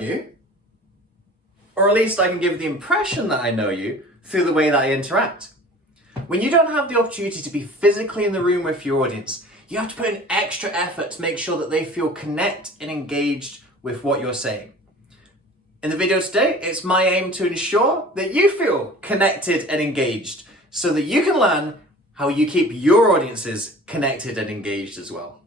you, or at least I can give the impression that I know you through the way that I interact. When you don't have the opportunity to be physically in the room with your audience, you have to put in extra effort to make sure that they feel connected and engaged with what you're saying. In the video today, it's my aim to ensure that you feel connected and engaged so that you can learn how you keep your audiences connected and engaged as well.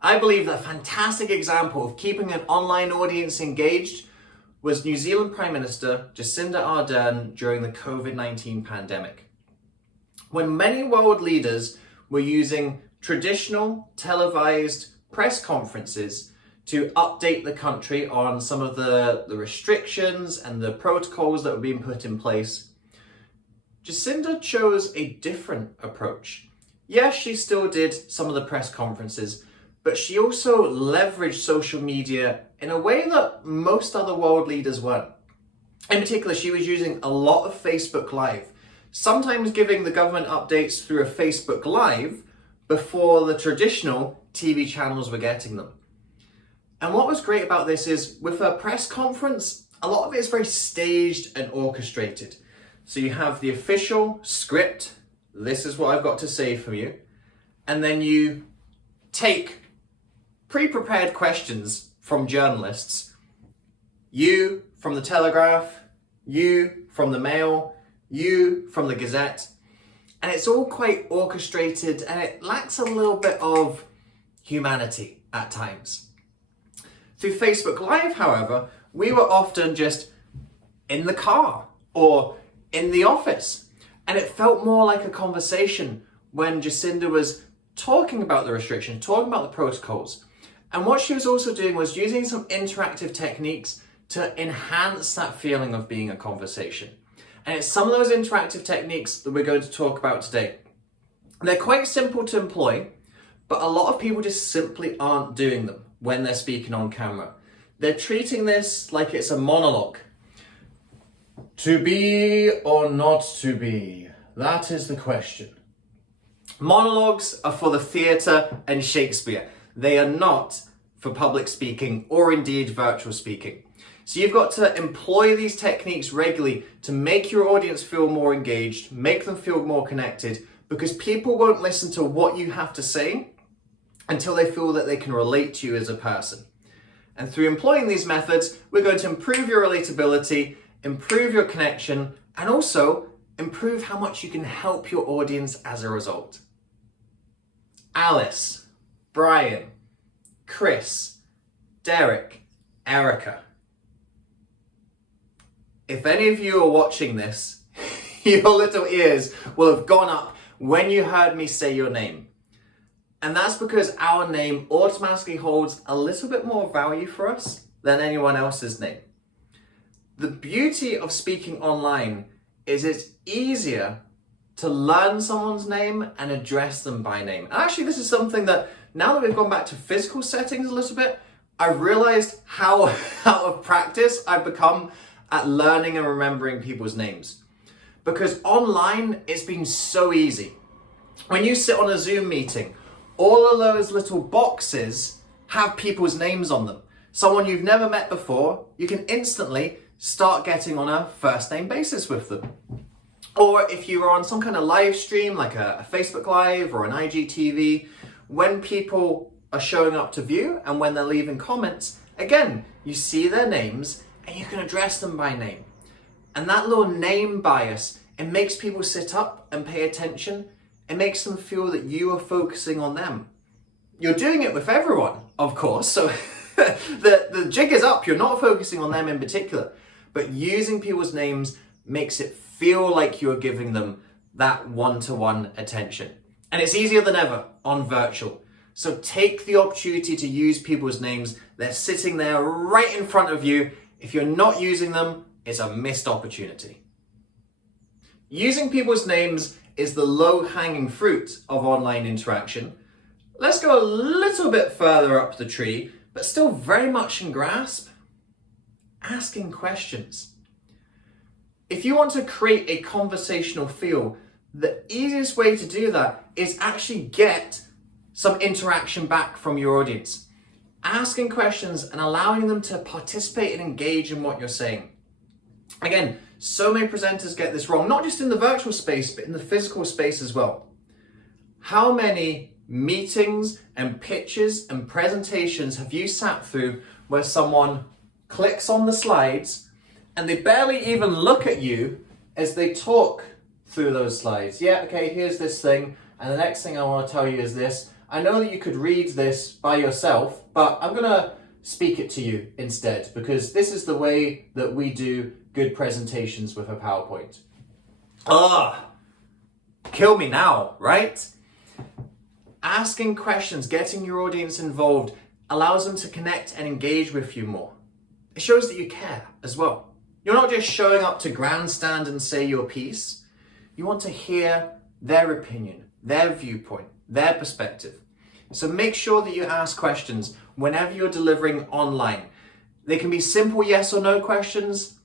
I believe that a fantastic example of keeping an online audience engaged was New Zealand Prime Minister Jacinda Ardern during the COVID-19 pandemic. When many world leaders were using traditional televised press conferences to update the country on some of the restrictions and the protocols that were being put in place, Jacinda chose a different approach. Yes, she still did some of the press conferences, but she also leveraged social media in a way that most other world leaders weren't. In particular, she was using a lot of Facebook Live, sometimes giving the government updates through a Facebook Live before the traditional TV channels were getting them. And what was great about this is with a press conference, a lot of it is very staged and orchestrated. So you have the official script, this is what I've got to say for you, and then you take pre-prepared questions from journalists, you from the Telegraph, you from the Mail, you from the Gazette, and it's all quite orchestrated and it lacks a little bit of humanity at times. Through Facebook Live, however, we were often just in the car or in the office, and it felt more like a conversation when Jacinda was talking about the restrictions, talking about the protocols. And what she was also doing was using some interactive techniques to enhance that feeling of being a conversation. And it's some of those interactive techniques that we're going to talk about today. They're quite simple to employ, but a lot of people just simply aren't doing them when they're speaking on camera. They're treating this like it's a monologue. To be or not to be? That is the question. Monologues are for the theatre and Shakespeare. They are not for public speaking or indeed virtual speaking. So you've got to employ these techniques regularly to make your audience feel more engaged, make them feel more connected, because people won't listen to what you have to say until they feel that they can relate to you as a person. And through employing these methods, we're going to improve your relatability, improve your connection, and also improve how much you can help your audience as a result. Alice, Brian, Chris, Derek, Erica. If any of you are watching this, your little ears will have gone up when you heard me say your name. And that's because our name automatically holds a little bit more value for us than anyone else's name. The beauty of speaking online is it's easier to learn someone's name and address them by name. And actually, this is something that now that we've gone back to physical settings a little bit, I've realized how out of practice I've become at learning and remembering people's names. Because online, it's been so easy. When you sit on a Zoom meeting, all of those little boxes have people's names on them. Someone you've never met before, you can instantly start getting on a first name basis with them. Or if you are on some kind of live stream, like a Facebook Live or an IGTV, when people are showing up to view and when they're leaving comments, again, you see their names and you can address them by name. And that little name bias, it makes people sit up and pay attention. It makes them feel that you are focusing on them. You're doing it with everyone, of course, so the jig is up. You're not focusing on them in particular, but using people's names makes it feel like you're giving them that one-to-one attention. And it's easier than ever on virtual. So take the opportunity to use people's names. They're sitting there right in front of you. If you're not using them, it's a missed opportunity. Using people's names is the low-hanging fruit of online interaction. Let's go a little bit further up the tree, but still very much in grasp. Asking questions. If you want to create a conversational feel, the easiest way to do that is actually get some interaction back from your audience. asking questions and allowing them to participate and engage in what you're saying. Again, so many presenters get this wrong, not just in the virtual space, but in the physical space as well. How many meetings and pitches and presentations have you sat through where someone clicks on the slides and they barely even look at you as they talk through those slides? Yeah, okay, here's this thing, and the next thing I want to tell you is this. I know that you could read this by yourself, but I'm going to speak it to you instead, because this is the way that we do good presentations with a PowerPoint. Kill me now, right? Asking questions, getting your audience involved, allows them to connect and engage with you more. It shows that you care as well. You're not just showing up to grandstand and say your piece. You want to hear their opinion, their viewpoint, their perspective. So make sure that you ask questions whenever you're delivering online. They can be simple yes or no questions.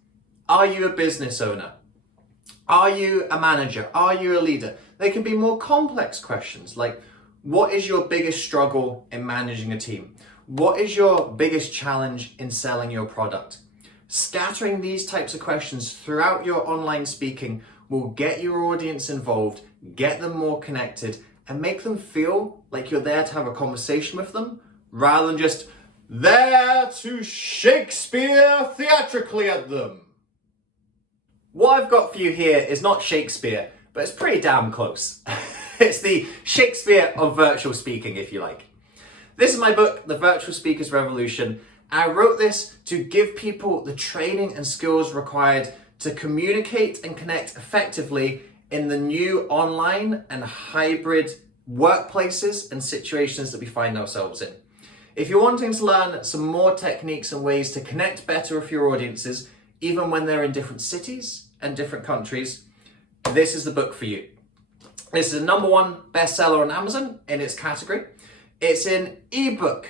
Are you a business owner? Are you a manager? Are you a leader? They can be more complex questions like, what is your biggest struggle in managing a team? What is your biggest challenge in selling your product? Scattering these types of questions throughout your online speaking will get your audience involved, get them more connected, and make them feel like you're there to have a conversation with them, rather than just there to Shakespeare theatrically at them. What I've got for you here is not Shakespeare, but it's pretty damn close. It's the Shakespeare of virtual speaking, if you like. This is my book, The Virtual Speaker's Revolution. I wrote this to give people the training and skills required to communicate and connect effectively in the new online and hybrid workplaces and situations that we find ourselves in. If you're wanting to learn some more techniques and ways to connect better with your audiences, even when they're in different cities and different countries, this is the book for you. This is a #1 bestseller on Amazon in its category. It's in ebook,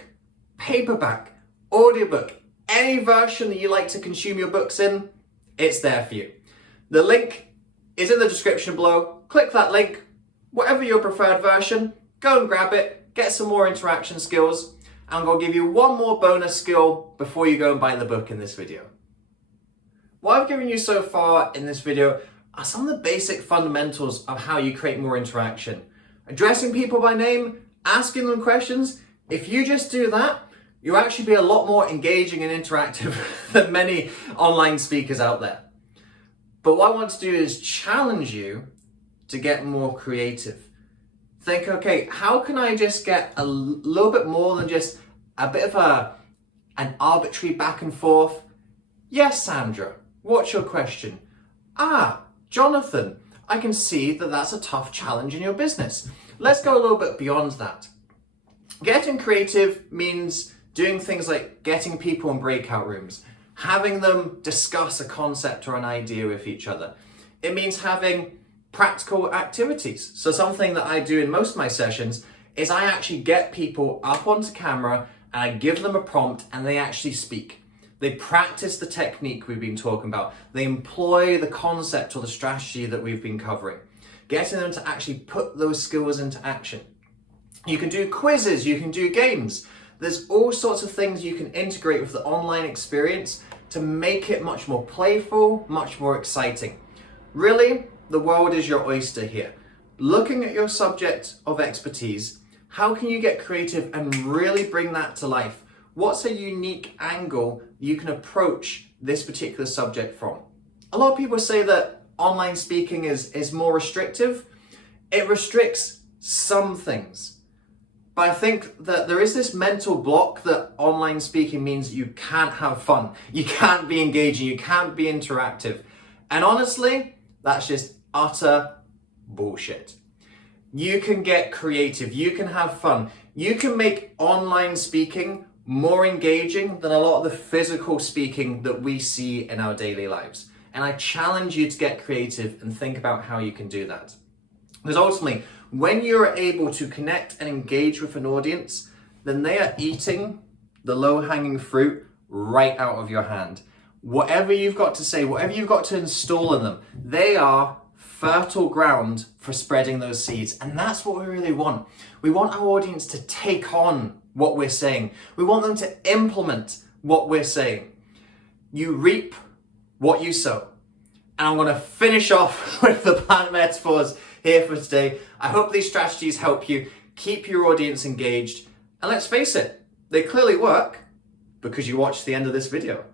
paperback, audiobook, any version that you like to consume your books in, it's there for you. The link is in the description below. Click that link, whatever your preferred version, go and grab it, get some more interaction skills. I'm going to give you one more bonus skill before you go and buy the book in this video. What I've given you so far in this video are some of the basic fundamentals of how you create more interaction. Addressing people by name, asking them questions. If you just do that, you'll actually be a lot more engaging and interactive than many online speakers out there. But what I want to do is challenge you to get more creative. Think, okay, how can I just get a little bit more than just a bit of an arbitrary back and forth? Yes, Sandra, what's your question? Jonathan, I can see that that's a tough challenge in your business. Let's go a little bit beyond that. Getting creative means doing things like getting people in breakout rooms, having them discuss a concept or an idea with each other. It means having practical activities. So something that I do in most of my sessions is I actually get people up onto camera and I give them a prompt and they actually speak. They practice the technique we've been talking about. They employ the concept or the strategy that we've been covering, getting them to actually put those skills into action. You can do quizzes, you can do games. There's all sorts of things you can integrate with the online experience to make it much more playful, much more exciting. Really, the world is your oyster here. Looking at your subject of expertise, how can you get creative and really bring that to life? What's a unique angle you can approach this particular subject from? A lot of people say that online speaking is more restrictive. It restricts some things. But I think that there is this mental block that online speaking means you can't have fun, you can't be engaging, you can't be interactive. And honestly, that's just utter bullshit. You can get creative, you can have fun, you can make online speaking more engaging than a lot of the physical speaking that we see in our daily lives. And I challenge you to get creative and think about how you can do that. Because ultimately, when you're able to connect and engage with an audience, then they are eating the low-hanging fruit right out of your hand. Whatever you've got to say, whatever you've got to install in them, they are fertile ground for spreading those seeds. And that's what we really want. We want our audience to take on what we're saying. We want them to implement what we're saying. You reap what you sow. And I'm going to finish off with the plant metaphors here for today. I hope these strategies help you keep your audience engaged. And let's face it, they clearly work because you watched the end of this video.